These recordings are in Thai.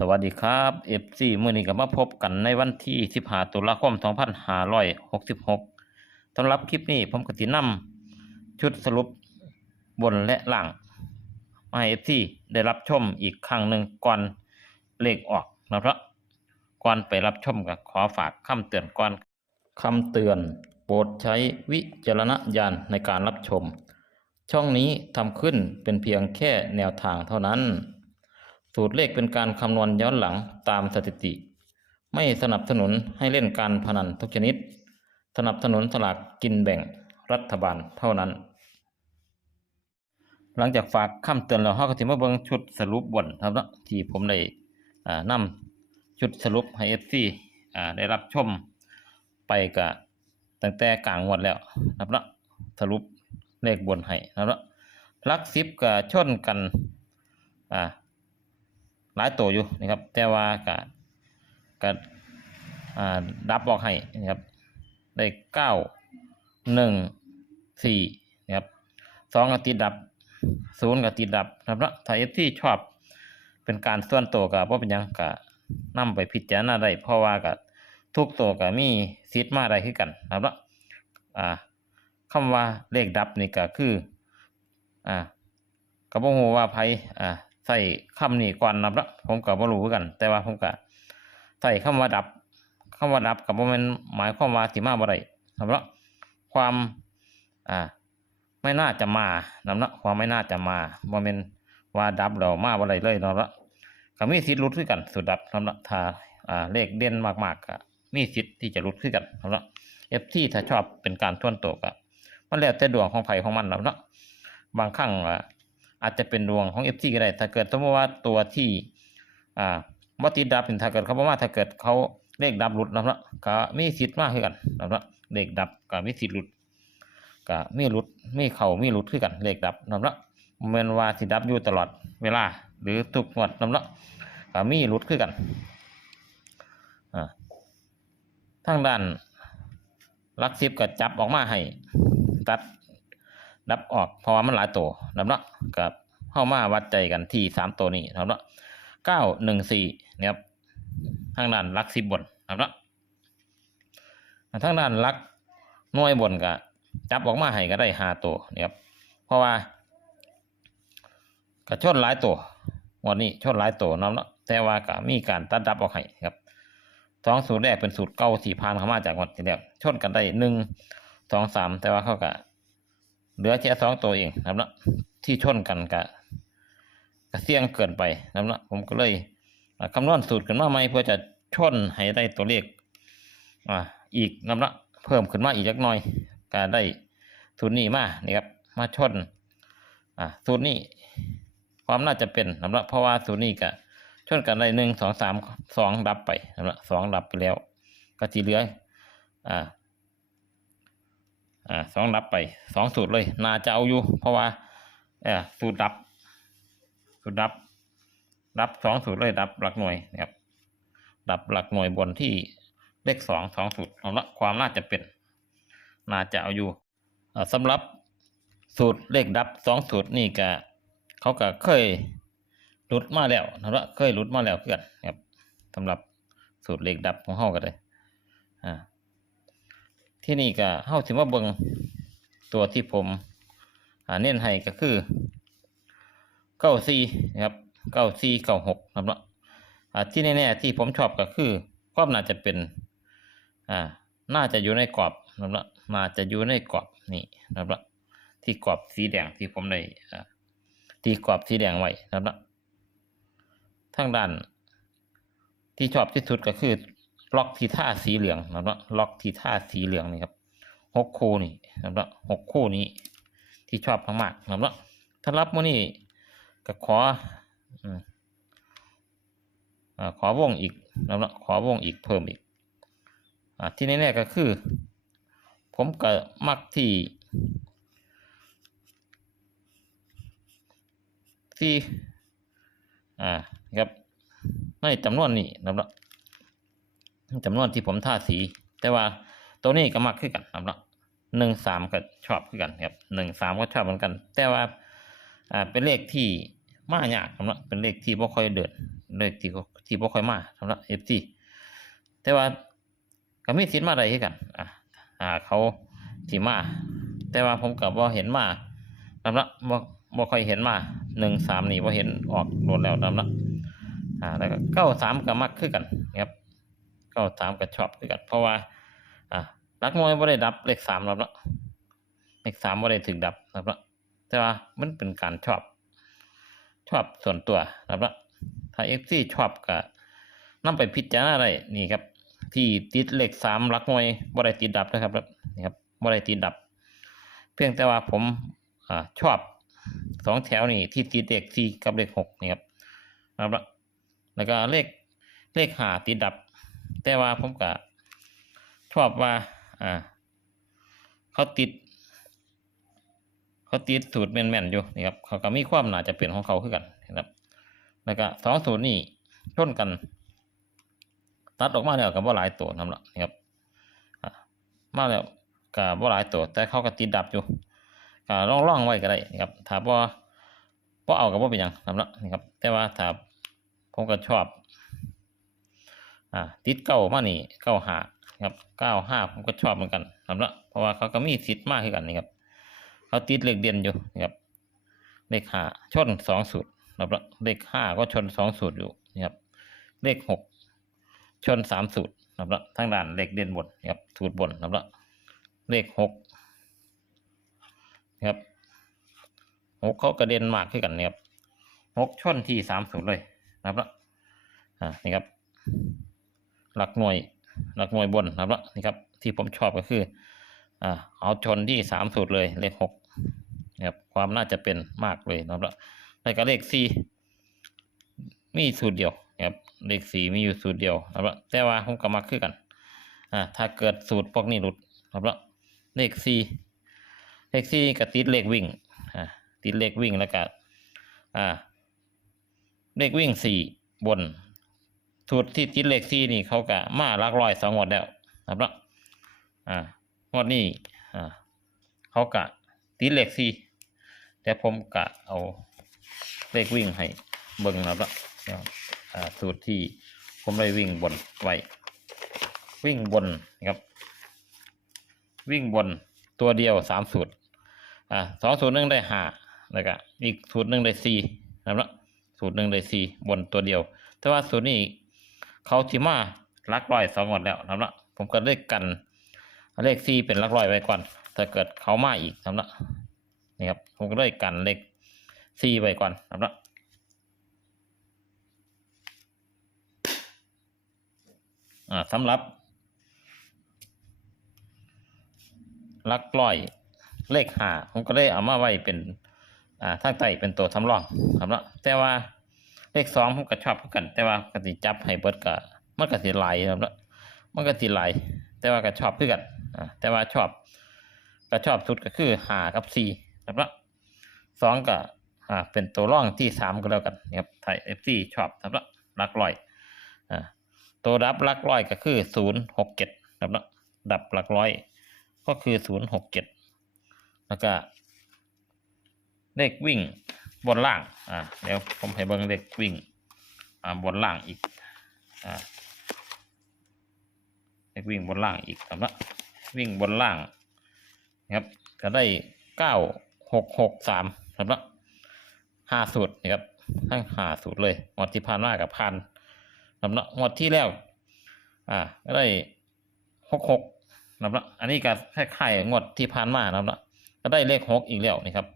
สวัสดีครับเอฟซีมื่อนี้ก็มาพบกันในวันที่15ตุลาคม 2566สำหรับคลิปนี้ผมก็สินำชุดสรุปบนและล่างมาให้เอฟซีได้รับชมอีกครั้งหนึ่งก่อนเลขออกนะครับก่อนไปรับชมก็ขอฝากคำเตือนก่อนคำเตือนโปรดใช้วิจารณญาณในการรับชม ช่องนี้ทำขึ้นเป็นเพียงแค่แนวทางเท่านั้น สูตรเลขเป็นการคำนวณย้อนหลังตามสถิติ ไม่สนับสนุนให้เล่นการพนันทุกชนิด สนับสนุนสลากกินแบ่งรัฐบาลเท่านั้น หลังจากฝากคำเตือนแล้วเราก็จะมาเบิงชุดสรุปบนครับนะที่ผมได้อ่านำชุดสรุปให้ FC อ่าได้รับชมไปกับตั้งแต่กลางงวดแล้วนะครับนะสรุปเลขบนให้นะครับนะลักสิบกับชนกันอ่า หลายตัวอยู่นะครับ แต่ว่าก็ก็ดับออกให้นะครับ ได้เก้าหนึ่งสี่นะครับสองกติดดับศูนย์กติดดับนะครับเนาะถ้าเอฟที่ชอบเป็นการส่วนตัวกับว่าเป็นยังก็นำไปพิจารณาได้เพราะว่ากับทุกตัวก็มีสิทธิ์มาได้คือกันนะครับเนะอ่าคำว่าเลขดับนี่ก็คืออ่าก็บ่ฮู้ว่าไผอ่า ใส่คำนี้ก่อนนับละผมก็บ่รู้คือกัน แต่ว่าผมก็ใส่คำว่าดับคำว่าดับก็บ่แม่นหมายความว่าสิมาบ่ได้นับละความอ่าไม่น่าจะมานับละความไม่น่าจะมาบ่แม่นว่าดับแล้วมาบ่ได้เลยนับละก็มีสิทธิ์หลุดคือกัน สุดดับนับละถ้าอ่าเลขเด่นมากๆก็มีสิทธิ์ที่จะหลุดคือกันนับละ FT ถ้าชอบเป็นการทวนตัวก็มันแล้วแต่ดวงของไผของมันนับละบางครั้งอะ อาจจะเป็นดวงของ FC ก็ได้ ถ้าเกิดสมมติว่าตัวที่อ่าบ่ติดดับถ้าเกิดเขาบอกว่าถ้าเกิดเขาเลขดับหลุดนะครับก็มีสิทธิ์มากขึ้นกันนะครับเลขดับก็มีสิทธิ์หลุดก็มีหลุดมีเข่ามีหลุดขึ้นกันเลขดับนะครับบ่แมนว่าสิดับอยู่ตลอดเวลา หรือทุกงวดนะครับก็มีหลุดขึ้นกันอ่าทางด้านลักซิบก็จับออกมาให้ ตัด ดับออกเพราะว่ามันหลายตัวนะครับเนาะกับเข้ามาวัดใจกันที่สามตัวนี้นะครับเนาะเก้าหนึ่งสี่นะครับทางด้านลักสิบบนนะครับเนาะทางด้านลักน่วยบนก็จับออกมาให้ก็ได้หาตัวนะครับเพราะว่าก็ชนหลายตัววันนี้ชนหลายตัวนะครับเนาะแต่ว่าก็มีการตัดดับออกให้ครับสองสูตรแรกเป็นสูตรเก้าสี่พานเข้ามาจากวันที่แล้วชนกันได้หนึ่งสองสามแต่ว่าเขาก็ เหลือแค่สองตัวเองนะครับเนาะที่ชนกันกับกะเสี่ยงเกินไปนะครับเนาะผมก็เลยคำนวณสูตรขึ้นมาใหม่เพื่อจะชนให้ได้ตัวเลขอ่าอีกนะครับเนาะเพิ่มขึ้นมาอีกจักหน่อยก็ได้สูตรนี้มานี่ครับมาชนอ่าสูตรนี้ความน่าจะเป็นนะครับเพราะว่าสูตรนี้ก็ชนกันได้หนึ่งสองสามสองดับไปนะครับสองดับไปแล้ว ก็ที่เหลืออ่า อ่าสองดับไปสองสูตรเลยน่าจะเอาอยู่ เพราะว่าเออสูตรดับ สูตรดับ ดับสองสูตรเลยดับหลักหน่วยนะครับ ดับหลักหน่วยบนที่เลขสองสองสูตรเอาละความน่าจะเป็น น่าจะเอาอยู่อ่าสำหรับสูตรเลขดับสองสูตรนี่ก็เขาก็เคยหลุดมาแล้วนะครับเคยหลุดมาแล้วเพื่อนครับสำหรับสูตรเลขดับของเขาก็เลยอ่า ที่นี่ก็เฮาสิมาเบิ่งตัวที่ผมเน้นให้ก็คือเก้าสี่นะครับเก้าสี่เก้าหกนะครับเนาะที่แน่ๆที่ผมชอบก็คือความน่าจะเป็นอ่าน่าจะอยู่ในกรอบนะครับเนาะน่าจะอยู่ในกรอบนี่นะครับเนาะที่กรอบสีแดงที่ผมได้อ่าที่กรอบสีแดงไว้นะครับเนาะทางด้านที่ชอบที่สุดก็คือ ล็อกที่ท่าสีเหลืองนะครับล็อกที่ท่าสีเหลืองนี่ครับหกคู่นี่นะครับหกคู่นี้ ที่ชอบมากๆนะครับเนาะถ้ารับมือนี้ก็ขออืมอ่าขอวงอีกนะครับเนาะขอวงอีกเพิ่มอีกอที่แน่ๆก็คือ ผมก็มักที่ที่อ่าครับในจำนวนนี้นะครับ จำนวนที่ผมท่าสี แต่ว่าตัวนี้ก็มักขึ้นกันครับเนาะหนึ่งสามก็ชอบขึ้นกันครับหนึ่งสามก็ชอบเหมือนกัน แต่ว่าอ่าเป็นเลขที่มากยากครับเป็นเลขที่บ่ค่อยเดินเลขที่ที่บ่ค่อยมาสำหรับ FC แต่ว่าก็มีสิทธิ์มาได้คือกันอะอ่าเขาสิมา แต่ว่าผมก็บ่เห็นมาสำหรับบ่บ่ค่อยเห็นมา13นี่บ่เห็นออกโดนแล้วสำหรับอ่าแล้วก็93ก็มักคือกันครับ 93ก็ชอบคือกันเพราะว่าอ่ารักน้อยบ่ได้ดับเลข3แล้วเนาะเลข3บ่ได้ถึงดับรับแต่ว่ามันเป็นการชอบ ชอบส่วนตัวรับถ้า FC ชอบก็นำไปพิจารณาได้นี่ครับ ที่ติดเลขสามหลักหน่วยบ่ได้ติดดับนะครับนี่ครับบ่ได้ติดดับ เพียงแต่ว่าผมอ่าชอบสองแถวนี่ที่ติดเลขสี่กับเลขหกนี่ครับรับแล้วก็เลขเลขห้าติดดับ แต่ว่าผมก็ชอบว่า อ่า เขาติด เขาติดสูตรแม่นๆอยู่นี่ครับ เขาก็มีความน่าจะเป็นของเขาคือกันนะครับ แล้วก็สองสูตรนี่ชนกัน ตัดออกมาแล้วกับว่าหลายตัวนั่นแหละนะครับมาแล้วกับว่าหลายตัว แต่เขาก็ติดดับอยู่ก็ล่องๆไว้ก็ได้นะครับถ้าว่าพอเอากับว่าเป็นยังนั่นแหละนะครับ แต่ว่าถ้าผมก็ชอบ อ่าติดเก้ามานี่เก้าห้าครับเก้าห้าผมก็ชอบเหมือนกันนั่นแหละเพราะว่าเขาก็มีสิทธิ์มากขึ้นกันนี่ครับเขาติดเลขเด่นอยู่นะครับเลขห้าชนสองสูตรนะครับเลขห้าก็ชนสองสูตรอยู่นะครับเลขหกชนสามสูตรนะครับทางด้านเลขเด่นบนนะครับสูตรบนนะครับเลขหกนะครับหกเขากระเด็นมากขึ้นกันนะครับหกชนที่สามสูตรเลยนะครับอ่านี่ครับ หลักหน่วยหลักหน่วยบนนะครับนี่ครับ ที่ผมชอบก็คืออ่าเอาชนที่สามสูตรเลยเลขหกนะครับความน่าจะเป็นมากเลยนะครับแล้วก็เลขสี่มีสูตรเดียวนะครับเลขสี่มีอยู่สูตรเดียวนะครับแต่ว่าผมก็มักคือกันอ่าถ้าเกิดสูตรพวกนี้หลุดนะครับเลขสี่เลขสี่กับติดเลขวิ่งอ่าติดเลขวิ่งแล้วก็อ่าเลขวิ่งสี่บน สูตรที่ติดเลขสี่นี่เขาก็มาลักร้อยสองงวดแล้วนะครับอ่างวดนี้อ่าเขากะติดเลขสี่แต่ผมกะเอาเลขวิ่งให้เบิ่งนะครับอ่าสูตรที่ผมได้วิ่งบนไว้วิ่งบนนะครับ วิ่งบนตัวเดียวสามสูตรอ่าสองสูตรหนึ่งได้ห้าแล้วก็อีกสูตรหนึ่งได้สี่นะครับสูตรหนึ่งได้สี่บนตัวเดียว แต่ว่าสูตรนี้ เขาที่มาลักร้อยสองงวดแล้วนะครับผมก็เลขกันเลขสี่เป็นลักร้อยไว้ก่อนถ้าเกิดเขามาอีกสำหรับนี่ครับผมก็เลยกันเลขสี่ไว้ก่อนสำหรับอ่าสำหรับลักร้อยเลขห้าผมก็เลยเอามาไว้เป็นอ่าทางใต้เป็นตัวสำรองสำหรับแต่ว่า เลขสองผมก็ชอบเหมือนกัน แต่ว่ากติจับให้เบิดก็มันก็สิหลายครับมันก็สิหลายแต่ว่าก็ชอบคือกันอ่าแต่ว่าชอบก็ชอบสุดก็คือหากับสี่นะครับสองก็อ่าเป็นตัวร่องที่สามก็แล้วกันนะครับไทยเอฟซีชอบสำหรับลักร้อยอ่าตัวดับลักร้อยก็คือศูนย์หกเจ็ดนะครับดับหลักร้อยก็คือศูนย์หกเจ็ดแล้วก็เลขวิ่ง บนล่างอ่าเดี๋ยวผมให้เบิ่งเลขวิ่งอ่าบนล่างอีกอ่าเลขวิ่งบนล่างอีกสำหรับวิ่งบนล่างนะครับก็ได้เก้าหกหกสามสำหรับห้าสูตรนะครับทั้งห้าสูตรเลยงวดที่ผ่านมากับพันสำหรับงวดที่แล้วอ่าก็ได้หกหกสำหรับอันนี้ก็คล้ายๆงวดที่ผ่านมานะครับก็ได้เลขหกอีกแล้วนะครับ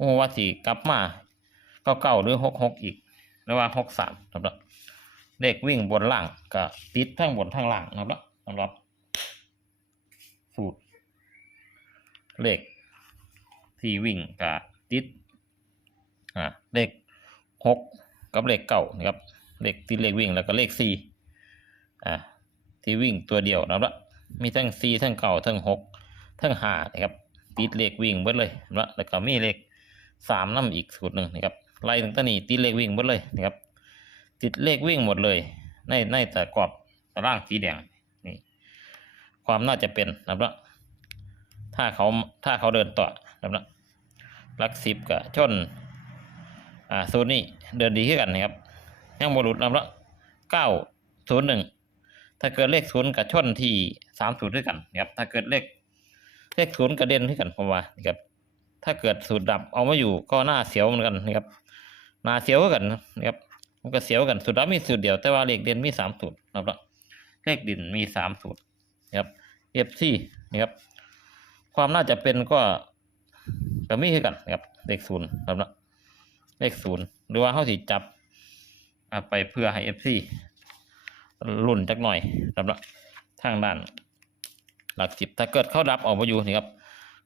โอ้ว่าสี่กลับมาเก้าเก้าหรือหกหกอีกหรือว่าหกสามสำหรับเลขวิ่งบนล่างก็ติดทั้งบนทั้งล่างนะครับสำหรับสูตร เลขที่วิ่งกับติดอ่าเลขหกกับเลขเก้านะครับเลขติดเลขวิ่งแล้วก็เลขสี่อ่าที่วิ่งตัวเดียวนะครับมีทั้งสี่ทั้งเก้าทั้งหกทั้งห้านะครับติดเลขวิ่งเบิดเลยนะแล้วก็มีเลข สามน้ำอีกสูตรหนึ่งนะครับไล่ตั้งแต่นี้ติดเลขวิ่งเบิดเลยนะครับ ติดเลขวิ่งหมดเลย ในในแต่กรอบตารางสีแดงนี่ความน่าจะเป็นนะครับถ้าเขาถ้าเขาเดินต่อนะครับลักสิบกับชนอ่าสูตรนี้เดินดีขึ้นกันนะครับยังบรุษนำละเก้าศูนย์หนึ่งถ้าเกิดเลขศูนย์กับชนที่สามศูนย์ด้วยกันนะครับถ้าเกิดเลขเลขศูนย์กระเด็นด้วยกันผมว่านะครับ ถ้าเกิดสูตรดับเอามาอยู่ก็น่าเสียวเหมือนกันนะครับน่าเสียวเหมือนกันนะครับมันก็เสียวกันสูตรดับมีสูตรเดียวแต่ว่าเลขเด่นมีสามสูตรนะครับเลขดินมีสามสูตรนะครับเอฟซีนะครับความน่าจะเป็นก็ก็มีคือกันนะครับเลขศูนย์นะครับเลขศูนย์หรือว่าเขาสิจับไปเพื่อให้เอฟซีรุ่นจักหน่อยสำหรับทางด้าน หลักสิบถ้าเกิดเข้ารับออกมาอยู่นี่ครับ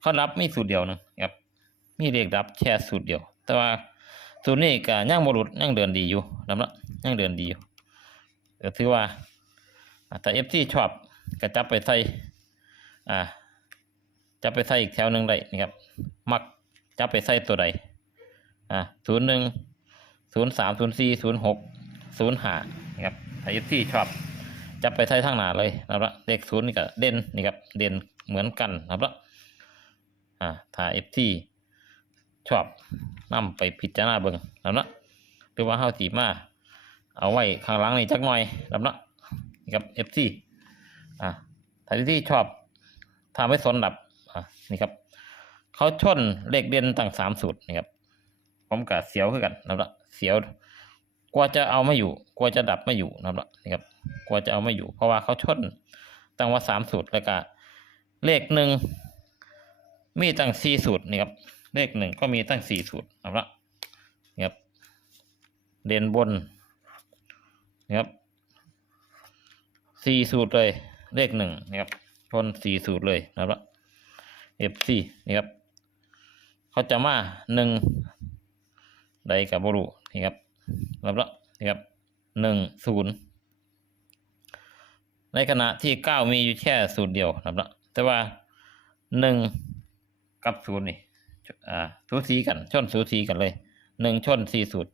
เข้ารับมีสูตรเดียวนะครับ มีเลขรับแค่สูตรเดียว แต่ว่าสูตรนี้ก็ย่างบรุษย่างเดินดีอยู่สำหรับย่างเดินดีอยู่ก็ถือว่าอ่าแต่เอฟซีชอบก็จับไปใส่อ่าจับไปใส่อีกแถวหนึ่งได้นะครับ มักจับไปใส่ตัวใดอ่าศูนย์หนึ่งศูนย์สามศูนย์สี่ศูนย์หกศูนย์ห้านะครับไอ้ที่ชอบจับไปใช้ทางหนาเลยนะครับเลขศูนย์นี่ก็เด่นนี่ครับเด่นเหมือนกันนะครับอ่าถ้าเอฟที่ ชอบนำไปพิจารณาเบิ่งนะครับหรือว่าเฮาสีมา เอาไว้ข้างหลังนี่จักหน่อยนะครับนี่ครับเอฟอ่าถ้าที่ชอบทำให้สนดับอ่านี่ครับ เขาชนเลขเด่นตั้งสามสูตรนี่ครับผมกับเสียวคือกันนะครับเสียวกว่าจะเอาไม่อยู่กว่าจะดับไม่อยู่นะครับนี่ครับกว่าจะเอาไม่อยู่ เพราะว่าเขาชนตั้งว่าสามสูตรแล้วก็เลขหนึ่งมีตั้งสี่สูตรนี่ครับ เลขหนึ่งก็มีตั้งสี่สูตรนะครับนี่ครับเด่นบนนี่ครับสี่สูตรเลยเลขหนึ่งนี่ครับชนสี่สูตรเลยนะครับเอฟซีนี่ครับเขาจะมาหนึ่งใดกับบรูนี่ครับรับละนี่ครับหนึ่งศูนย์ในขณะที่เก้ามีอยู่แค่สูตรเดียวรับละแต่ว่าหนึ่งกับศูนย์นี่ อ่าสูสีกันชนสูสีกันเลยหนึ่งชนสี่สูตร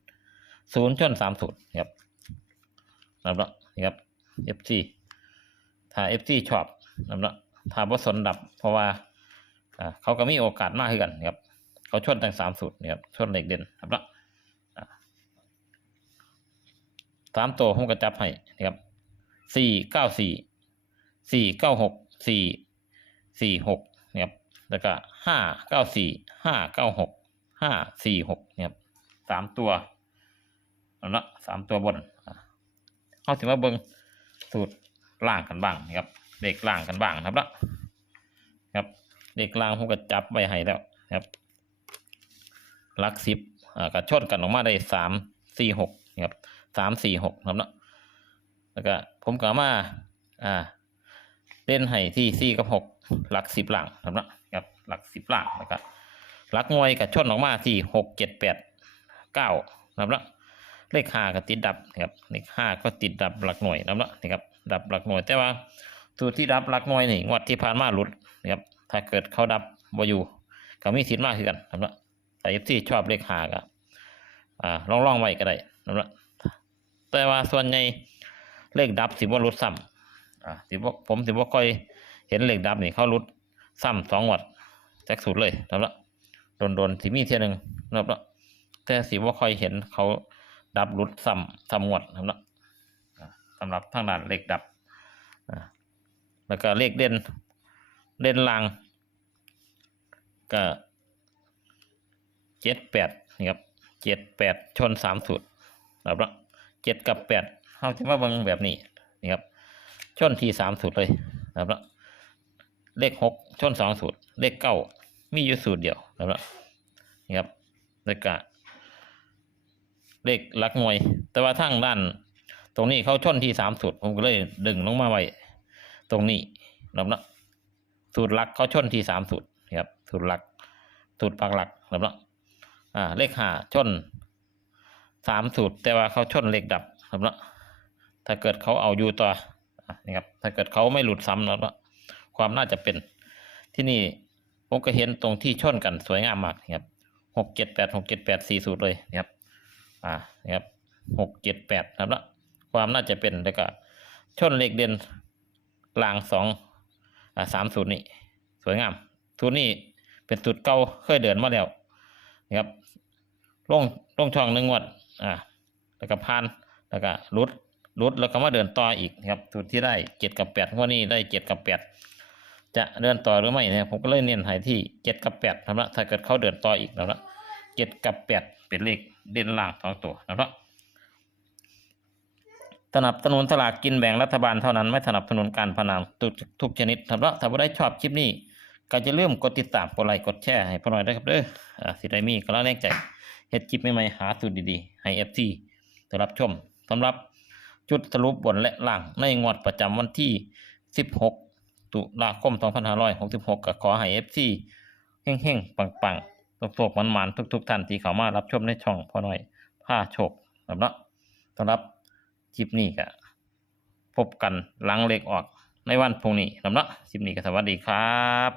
ศูนย์ชนสามสูตรครับรับละนี่ครับเอฟซีถ้าเอฟซีชอบรับละถ้าบ่สนดับ เพราะว่าอ่า เขาก็มีโอกาสมากขึ้นกันะครับ เขาชนตั้งสามสูตรนะครับชนเหล็กเด่นครับละอ่าสามตัวผมก็จับให้นะครับสี่เก้าสี่สี่เก้าหกสี่สี่หก แล้วก็ห้าเก้าสี่ห้าเก้าหกห้าสี่หกนะครับสามตัวเอาละสามตัวบนอ่าเอาถึงมาเบิ้งสูตรล่างกันบ้างนะครับเด็กล่างกันบ้างนะครับละครับเด็กล่างผมก็จับไว้ให้แล้วครับหลักสิบอ่ากระชนกันออกมาได้สามสี่หกนะครับสามสี่หกครับเนะแล้วก็ผมก็เอามาอ่าเล่นให้ที่สี่กับหกหลักสิบหลังครับนะ ครับหลักสิบหลังแล้วก็หลักงวยกับชนออกมาที่หกเจ็ดแปดเก้าครับเนาะเลขห้าก็ติดดับนะครับเลขห้าก็ติดดับหลักหน่วยนะครับนาะนี่ครับดับหลักหน่วยแต่ว่าสูตรที่ดับหลักหน่วยนี่งวดที่ผ่านมาหลุดนะครับถ้าเกิดเขาดับบ่อยู่ก็มีสิทธิ์มากขึ้นกันนะครับแต่เอฟซีชอบเลขหาก็อ่าลองลองไว้ก็ได้นะครับแต่ว่าส่วนใหญ่เลขดับสิบ่รุดซ้ำอ่าสิบ่ผมสิบ่ค่อยเห็นเลขดับนี่เขารุด ซ้ำสองวัดแจ็คสูตรเลยนะครับโดนโดนๆสิมีเทียหนึ่งนะครับแต่สิบ่าค่อยเห็นเขาดับรุดซ้ำซ้ำงวดนะครับสำหรับทางด้านเลขดับแล้วก็เลขเด่นเล่นลางก็เจ็ดแปดนี่ครับเจ็ดแปดชนสามสูตรแบบละเจ็ดกับแปดเขาจะมาเบิ่งแบบนี้นี่ครับชนทีสามสูตรเลยแบบละ เลขหกชนสองสูตร เลขเก้ามีอยู่สูตรเดียวแบบละนี่ครับแล้วก็เลขหลักหน่วย แต่ว่าทางด้าน ตรงนี้เขาชนที่สามสูตร ผมก็เลยดึงลงมาไว้ตรงนี้แบบละสูตรหลักเขาชนที่สามสูตรนะครับสูตรหลักสูตรปักหลักนะครับเนาะอ่าเลขห้าชนสามสูตร แต่ว่าเขาชนเลขดับนะครับถ้าเกิดเขาเอาอยู่ต่อนะครับถ้าเกิดเขาไม่หลุดซ้ำนะครับ ความน่าจะเป็น ที่นี่ผมก็เห็นตรงที่ชนกันสวยงามมากนะครับหกเจ็ดแปดหกเจ็ดแปดสี่สูตรเลยนะครับอ่านะครับหกเจ็ดแปดนะครับเนาะความน่าจะเป็นแล้วก็ชนเลขเด่นกลางสองอ่าสามสูตรนี้สวยงามสูตรนี้เป็นสูตรเก่าเคยเดินมาแล้วนะครับลงลงช่องหนึ่งงวดอ่าแล้วก็ผ่านแล้วก็รุดรุดแล้วก็มาเดินต่ออีกนะครับสูตรที่ได้เจ็ดกับแปดงวดนี้ได้เจ็ดกับแปด จะเดินต่อหรือไม่เนี่ยผมก็เลยเน้นให้ที่เจ็ดกับแปดนะครับถ้าเกิดเขาเดินต่ออีกนะครับเจ็ดกับแปดเป็นเลขเด่นล่างสองตัวนะครับสนับสนุนสลากกินแบ่งรัฐบาลเท่านั้นไม่สนับสนุนการพนันทุกทุกชนิดนะครับถ้าว่าได้ชอบคลิปนี้ ก็จะเริ่มกดติดตามกดไลค์กดแชร์ให้พ่อหน่อยด้ครับเด้ออ่าสิไดมีก็แล้วแรงใจเฮ็ดคลิปใหม่ๆหาสูตรดีๆ ให้ FC ได้รับชมสำหรับจุดสรุปบนและล่างในงวดประจำวันที่ 16 ตุลาคม 2566ก็ขอให้ FC เฮ้งๆ ปังๆตกๆมันๆ ทุก ๆท่านที่เข้ามารับชมในช่องพอหน่อยผ้าโชคสำหรับสำหรับคลิปนี้ก็พบกันหลังเล็กออกในวันพรุ่งนี้สำหรับคลิปนี้ก็สวัสดีครับ